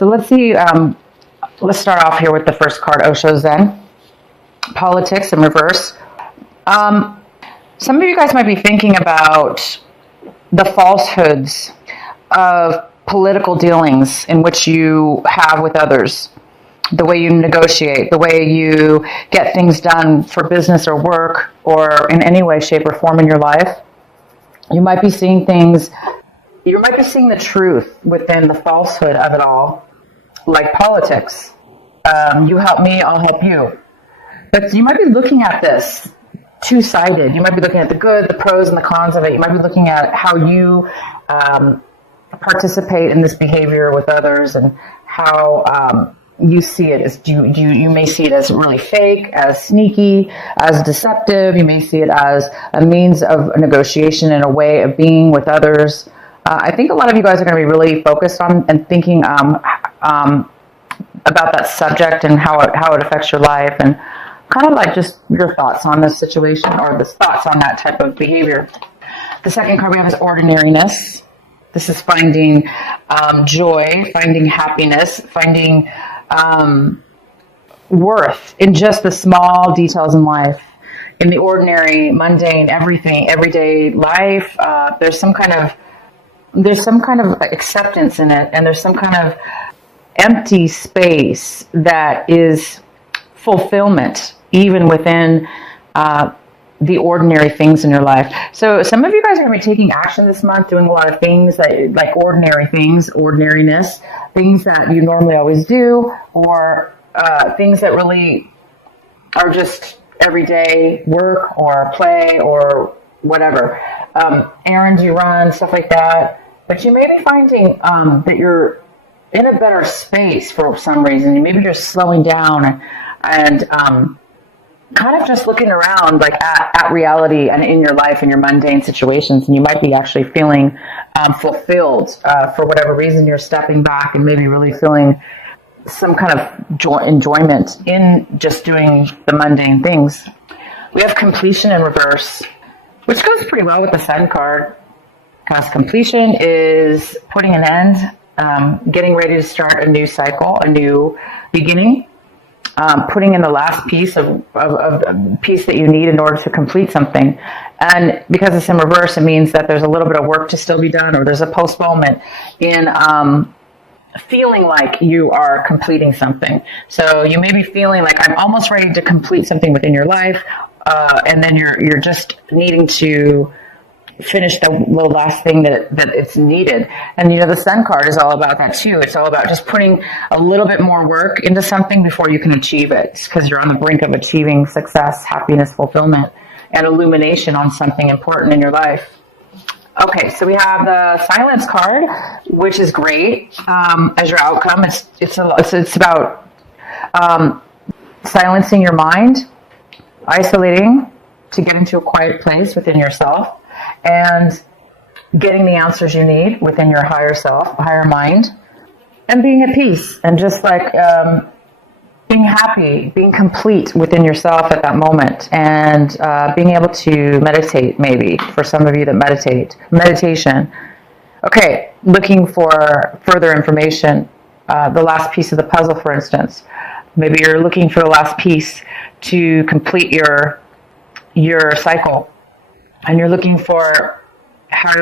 So let's see. Let's start off here with the first card, Osho Zen. Politics in reverse. Some of you guys might be thinking about the falsehoods of political dealings in which you have with others, the way you negotiate, the way you get things done for business or work or in any way, shape, or form in your life. You might be seeing things, you might be seeing the truth within the falsehood of it all, like politics. You help me, I'll help you. But you might be looking at this two-sided. You might be looking at the good, the pros, and the cons of it. You might be looking at how you participate in this behavior with others and how you see it as, you may see it as really fake, as sneaky, as deceptive. You may see it as a means of negotiation and a way of being with others. I think a lot of you guys are going to be really focused on and thinking about that subject and how it affects your life, and kind of like just your thoughts on this situation or the thoughts on that type of behavior. The second card we have is ordinariness. This is finding joy, finding happiness, finding worth in just the small details in life, in the ordinary, mundane, everything, everyday life. There's some kind of acceptance in it, and there's some kind of empty space that is fulfillment, even within the ordinary things in your life. So some of you guys are going to be taking action this month, doing a lot of things that, like ordinary things, ordinariness, things that you normally always do, or things that really are just everyday work or play or whatever. Errands you run, stuff like that. But you may be finding that you're in a better space for some reason. Maybe you're slowing down and kind of just looking around like at reality and in your life and your mundane situations, and you might be actually feeling fulfilled for whatever reason. You're stepping back and maybe really feeling some kind of enjoyment in just doing the mundane things. We have completion in reverse, which goes pretty well with the Sun card, because completion is putting an end, getting ready to start a new cycle, a new beginning. Putting in the last piece of piece that you need in order to complete something. And because it's in reverse, it means that there's a little bit of work to still be done, or there's a postponement in feeling like you are completing something. So you may be feeling like I'm almost ready to complete something within your life, and then you're just needing to finish the last thing that it's needed. And the Sun card is all about that too. It's all about just putting a little bit more work into something before you can achieve it, because you're on the brink of achieving success, happiness, fulfillment, and illumination on something important in your life. Okay, so we have the Silence card, which is great as your outcome. It's about silencing your mind, isolating to get into a quiet place within yourself, and getting the answers you need within your higher self, higher mind, and being at peace, and just like being happy, being complete within yourself at that moment, and being able to meditate, maybe, for some of you that meditation. Okay, looking for further information, the last piece of the puzzle, for instance. Maybe you're looking for the last piece to complete your cycle. And you're looking for how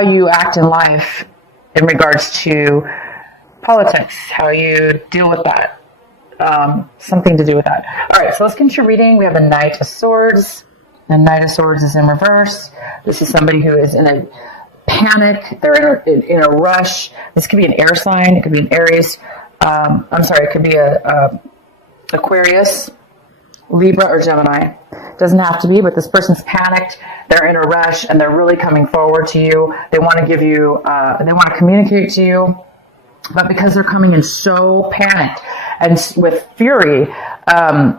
you act in life in regards to politics, how you deal with that, something to do with that. All right, so let's get into your reading. We have the Knight of Swords. The Knight of Swords is in reverse. This is somebody who is in a panic. They're in a rush. This could be an air sign. It could be an Aries. It could be a Aquarius, Libra, or Gemini. Doesn't have to be, but this person's panicked. They're in a rush, and they're really coming forward to you. They want to give you, they want to communicate to you, but because they're coming in so panicked and with fury,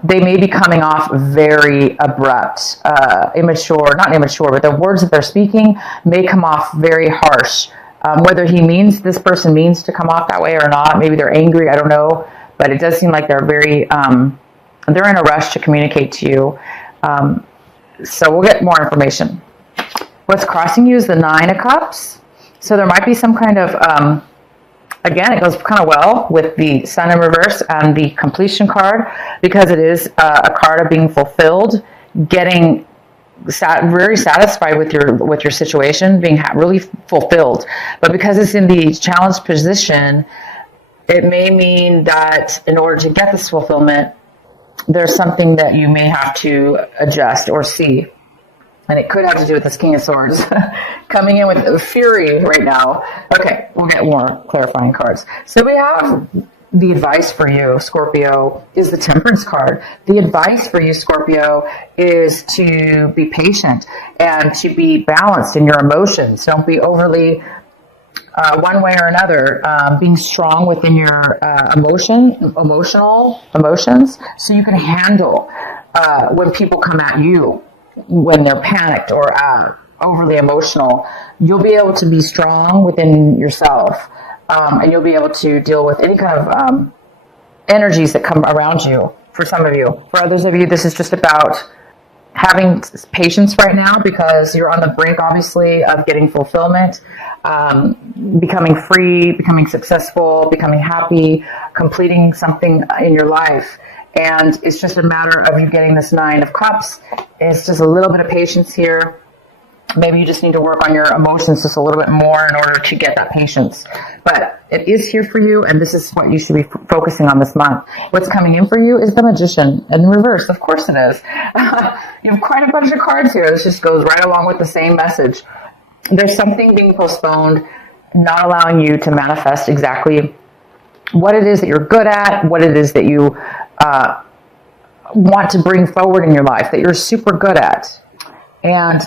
they may be coming off very abrupt, not immature, but the words that they're speaking may come off very harsh. Whether this person means to come off that way or not, maybe they're angry, I don't know, but it does seem like they're very, they're in a rush to communicate to you. So we'll get more information. What's crossing you is the Nine of Cups. So there might be some kind of Again, it goes kind of well with the Sun in reverse and the completion card, because it is a card of being fulfilled, getting very satisfied with your situation, being really fulfilled. But because it's in the challenged position, it may mean that in order to get this fulfillment, there's something that you may have to adjust or see. And it could have to do with this King of Swords coming in with fury right now. Okay, we'll get more clarifying cards. So we have the advice for you, Scorpio, is the Temperance card. The advice for you, Scorpio, is to be patient and to be balanced in your emotions. Don't be overly one way or another, being strong within your emotional emotions, so you can handle when people come at you when they're panicked or overly emotional. You'll be able to be strong within yourself, and you'll be able to deal with any kind of energies that come around you. For some of you, for others of you, this is just about having patience right now, because you're on the brink, obviously, of getting fulfillment, becoming free, becoming successful, becoming happy, completing something in your life. And it's just a matter of you getting this Nine of Cups. It's just a little bit of patience here. Maybe you just need to work on your emotions just a little bit more in order to get that patience. But it is here for you, and this is what you should be focusing on this month. What's coming in for you is the Magician in reverse. Of course it is. You have quite a bunch of cards here. This just goes right along with the same message. There's something being postponed, not allowing you to manifest exactly what it is that you're good at, what it is that you want to bring forward in your life, that you're super good at. And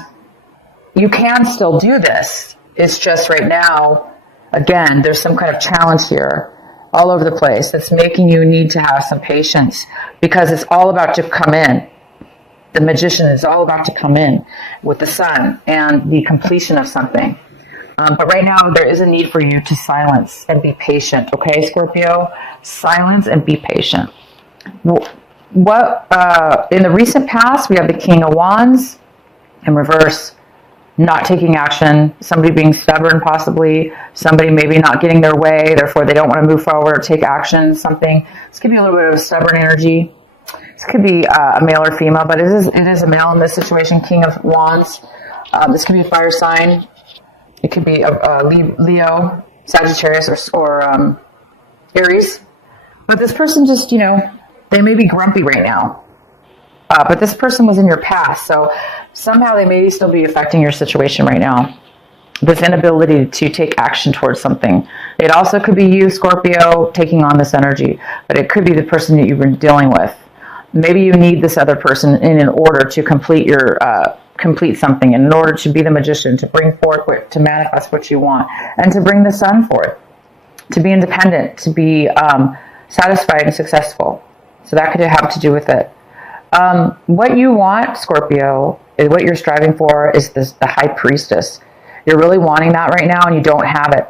you can still do this. It's just right now, again, there's some kind of challenge here all over the place that's making you need to have some patience, because it's all about to come in. The Magician is all about to come in with the Sun and the completion of something. But right now, there is a need for you to silence and be patient. Okay, Scorpio? Silence and be patient. What in the recent past, we have the King of Wands in reverse, not taking action, somebody being stubborn, possibly somebody maybe not getting their way, therefore they don't want to move forward or take action, something. This could be a little bit of a stubborn energy. This could be a male or female, but it is a male in this situation, King of Wands. This could be a fire sign. It could be a Leo, Sagittarius, or Aries. But this person just, they may be grumpy right now. But this person was in your past, so somehow they may still be affecting your situation right now. This inability to take action towards something. It also could be you, Scorpio, taking on this energy, but it could be the person that you've been dealing with. Maybe you need this other person in order to complete something, in order to be the Magician, to bring forth, to manifest what you want, and to bring the Sun forth, to be independent, to be satisfied and successful. So that could have to do with it. What you want, Scorpio, is what you're striving for is the High Priestess. You're really wanting that right now, and you don't have it.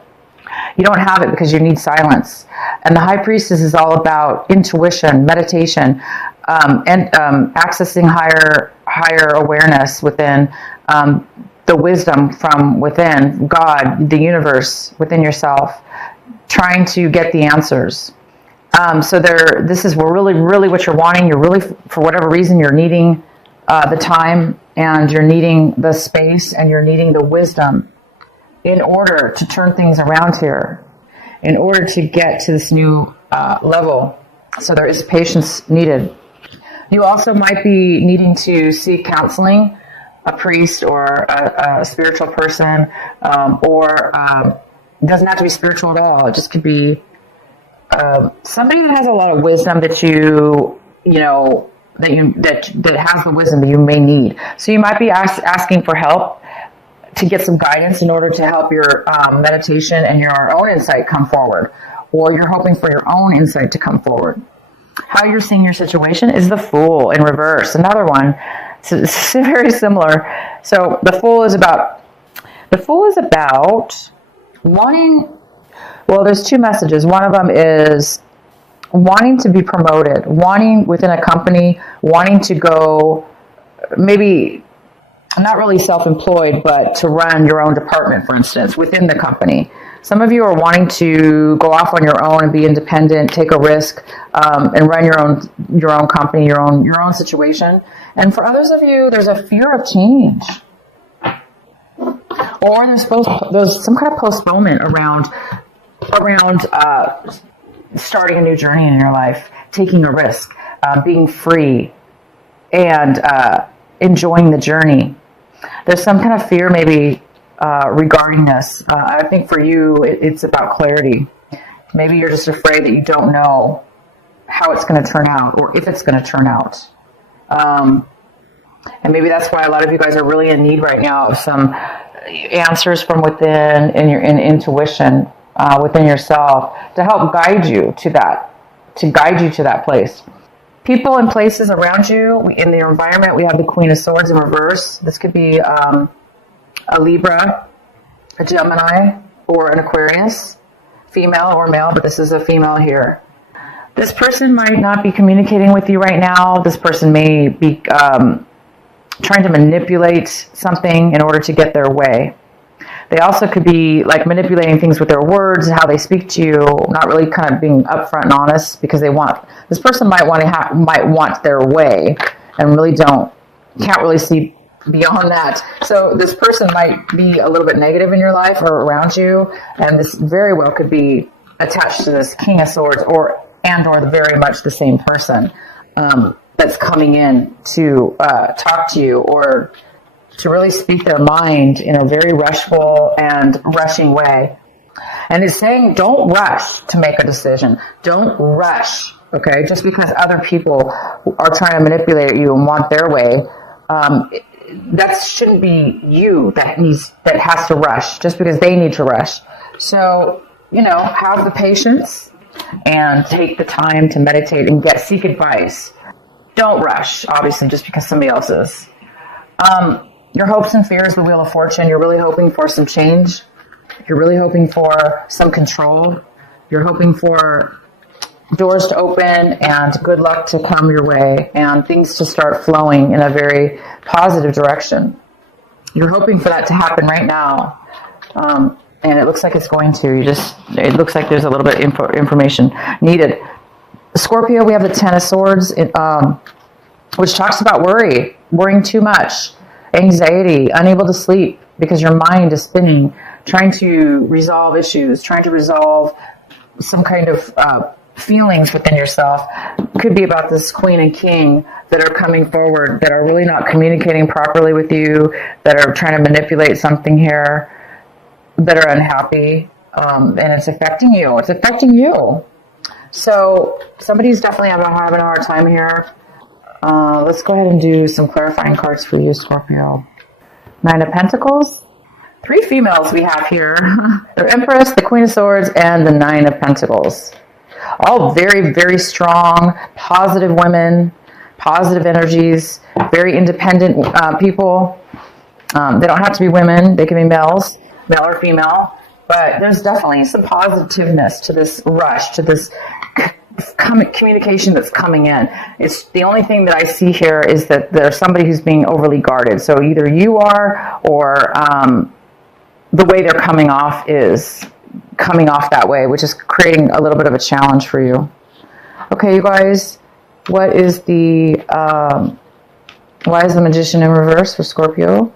You don't have it because you need silence. And the High Priestess is all about intuition, meditation, and accessing higher awareness within, the wisdom from within, God, the universe, within yourself, trying to get the answers. So this is really what you're wanting. You're really, for whatever reason, you're needing the time, and you're needing the space, and you're needing the wisdom in order to turn things around here, in order to get to this new level. So there is patience needed. You also might be needing to seek counseling, a priest or a spiritual person, or it doesn't have to be spiritual at all. It just could be somebody that has a lot of wisdom that that has the wisdom that you may need. So you might be asking for help to get some guidance in order to help your meditation and your own insight come forward, or you're hoping for your own insight to come forward. How you're seeing your situation is the Fool in reverse. Another one. It's very similar. So the Fool is about wanting. Well, there's two messages. One of them is wanting to be promoted, wanting within a company, wanting to go, maybe not really self-employed, but to run your own department, for instance, within the company. Some of you are wanting to go off on your own and be independent, take a risk, and run your own company, your own situation. And for others of you, there's a fear of change, or there's some kind of postponement around starting a new journey in your life, taking a risk, being free, and enjoying the journey. There's some kind of fear maybe regarding this. I think for you, it's about clarity. Maybe you're just afraid that you don't know how it's going to turn out, or if it's going to turn out. And maybe that's why a lot of you guys are really in need right now of some answers from within, in your intuition within yourself, to help guide you to that place. People and places around you in the environment. We have the Queen of Swords in reverse. This could be a Libra, a Gemini, or an Aquarius, female or male, but this is a female here. This person might not be communicating with you right now. This person may be trying to manipulate something in order to get their way. They also could be like manipulating things with their words, how they speak to you, not really kind of being upfront and honest, because this person might want their way and really can't really see beyond that. So this person might be a little bit negative in your life or around you, and this very well could be attached to this King of Swords or very much the same person that's coming in to talk to you or to really speak their mind in a very rushing way. And it's saying, don't rush to make a decision. Don't rush, okay? Just because other people are trying to manipulate you and want their way, that shouldn't be you that has to rush just because they need to rush. So, have the patience and take the time to meditate and seek advice. Don't rush, obviously, just because somebody else is. Your hopes and fears, the Wheel of Fortune, you're really hoping for some change. You're really hoping for some control. You're hoping for doors to open and good luck to come your way and things to start flowing in a very positive direction. You're hoping for that to happen right now. And it looks like it's going to. It looks like there's a little bit of information needed. Scorpio, we have the Ten of Swords, which talks about worrying too much, anxiety, unable to sleep because your mind is spinning, trying to resolve issues, trying to resolve some kind of feelings within yourself. Could be about this Queen and King that are coming forward, that are really not communicating properly with you, that are trying to manipulate something here, that are unhappy, and it's affecting you. It's affecting you. So somebody's definitely having a hard time here. Let's go ahead and do some clarifying cards for you, Scorpio. Nine of Pentacles. 3 females we have here. The Empress, the Queen of Swords, and the Nine of Pentacles. All very, very strong, positive women, positive energies, very independent people. They don't have to be women. They can be males, male or female. But there's definitely some positiveness to this rush, to this communication that's coming in. It's the only thing that I see here is that there's somebody who's being overly guarded. So either you are, or the way they're coming off is coming off that way, which is creating a little bit of a challenge for you. Okay, you guys, why is the Magician in reverse for Scorpio?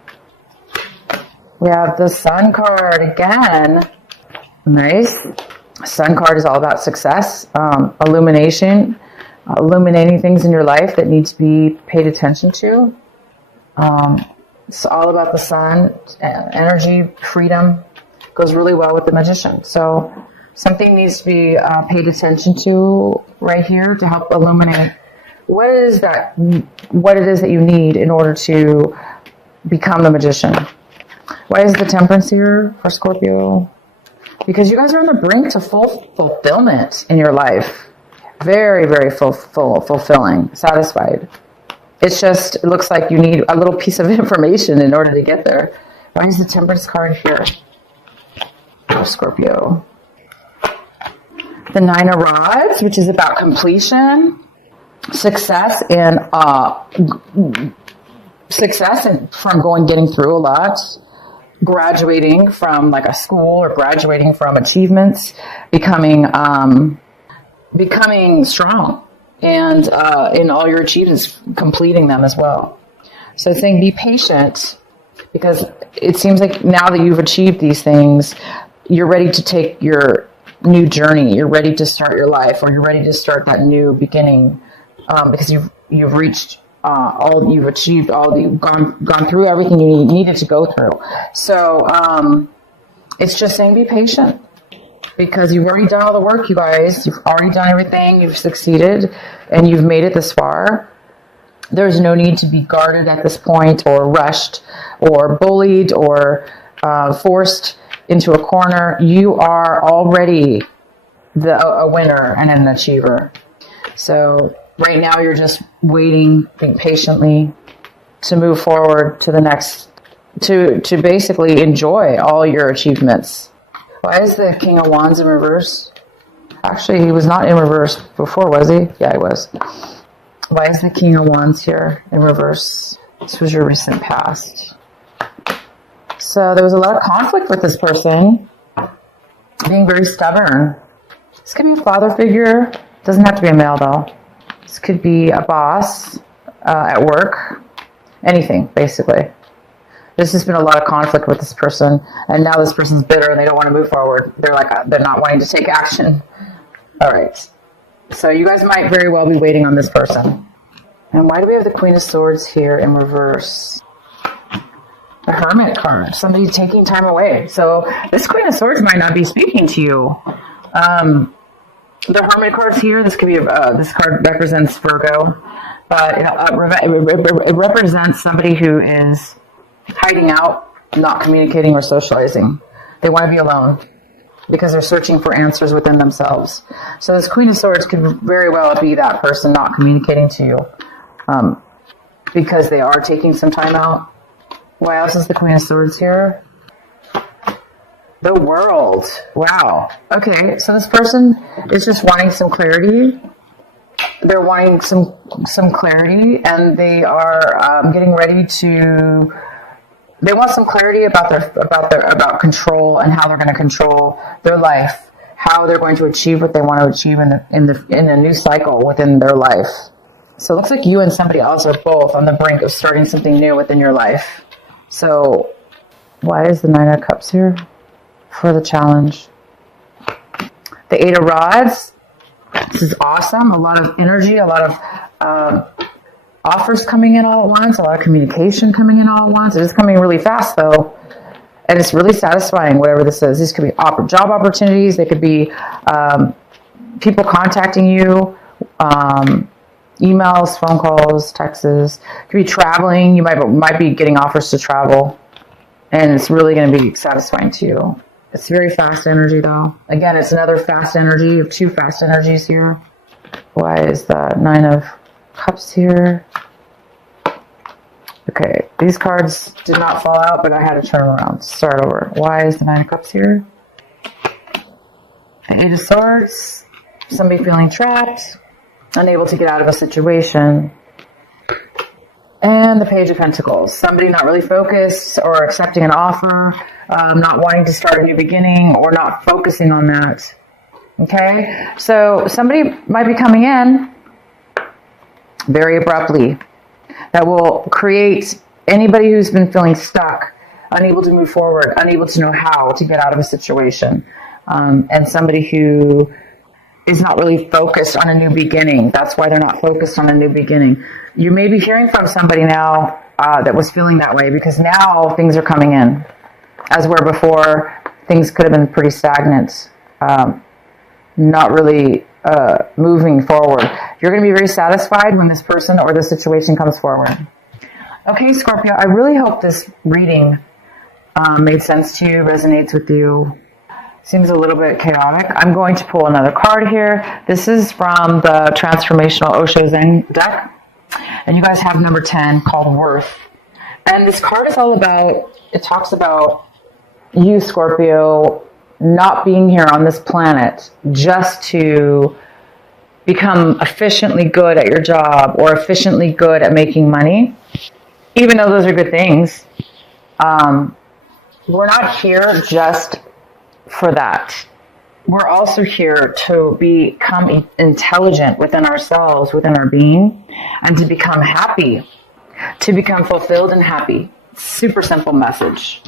We have the Sun card again. Nice. Sun card is all about success, illumination, illuminating things in your life that need to be paid attention to. It's all about the sun, energy, freedom. Goes really well with the Magician. So something needs to be paid attention to right here to help illuminate what it is that you need in order to become the Magician. Why is the Temperance here for Scorpio? Because you guys are on the brink to full fulfillment in your life. Very, very fulfilling, satisfied. It looks like you need a little piece of information in order to get there. Why is the Temperance card here for Scorpio? The Nine of Rods, which is about completion, success from getting through a lot. graduating from like a school or graduating from achievements, becoming strong, and in all your achievements, completing them as well. So it's saying be patient, because it seems like now that you've achieved these things, you're ready to take your new journey. You're ready to start your life, or you're ready to start that new beginning, because you've reached you've achieved you've gone through everything you needed to go through. So it's just saying be patient, because you've already done all the work, you guys. You've already done everything. You've succeeded, and you've made it this far. There's no need to be guarded at this point, or rushed, or bullied, or forced into a corner. You are already a winner and an achiever. So right now you're just waiting, being patiently, to move forward to the next, to basically enjoy all your achievements. Why is the King of Wands in reverse? Actually, he was not in reverse before, was he? Yeah, he was. Why is the King of Wands here in reverse? This was your recent past. So there was a lot of conflict with this person, being very stubborn. This could be a father figure. Doesn't have to be a male, though. This could be a boss at work. Anything, basically. There's just been a lot of conflict with this person, and now this person's bitter and they don't want to move forward. They're not wanting to take action. All right. So you guys might very well be waiting on this person. And why do we have the Queen of Swords here in reverse? The Hermit card. Somebody taking time away. So this Queen of Swords might not be speaking to you. The Hermit card's here. This could be this card represents Virgo, but it represents somebody who is hiding out, not communicating or socializing. They want to be alone, because they're searching for answers within themselves. So this Queen of Swords could very well be that person not communicating to you, because they are taking some time out. Why else is the Queen of Swords here? The World. Wow. Okay, so this person is just wanting some clarity. They're wanting some clarity, and they are getting ready to. They want some clarity about control, and how they're going to control their life, how they're going to achieve what they want to achieve in a new cycle within their life. So it looks like you and somebody else are both on the brink of starting something new within your life. So why is the Nine of Cups here for the challenge? The Eight of Rods. This is awesome. A lot of energy, a lot of offers coming in all at once, a lot of communication coming in all at once. It is coming really fast, though, and it's really satisfying, whatever this is. These could be job opportunities. They could be people contacting you, emails, phone calls, texts. It could be traveling. You might be getting offers to travel, and it's really going to be satisfying to you. It's very fast energy, though. Again, it's another fast energy. You have two fast energies here. Why is the Nine of Cups here? Okay, these cards did not fall out, but I had to turn them around. Start over. Why is the Nine of Cups here? The Eight of Swords. Somebody feeling trapped, unable to get out of a situation. And the Page of Pentacles. Somebody not really focused or accepting an offer, not wanting to start a new beginning, or not focusing on that. Okay? So somebody might be coming in very abruptly. That will create anybody who's been feeling stuck, unable to move forward, unable to know how to get out of a situation. And somebody who is not really focused on a new beginning. That's why they're not focused on a new beginning. You may be hearing from somebody now that was feeling that way, because now things are coming in. As where before, things could have been pretty stagnant, not really moving forward. You're going to be very satisfied when this person or this situation comes forward. Okay, Scorpio, I really hope this reading made sense to you, resonates with you. Seems a little bit chaotic. I'm going to pull another card here. This is from the Transformational Osho Zen deck. And you guys have number 10, called Worth. And this card is all about, it talks about you, Scorpio, not being here on this planet just to become efficiently good at your job or efficiently good at making money, even though those are good things. we're not here just for that. We're also here to become intelligent within ourselves, within our being, and to become happy, to become fulfilled and happy. Super simple message.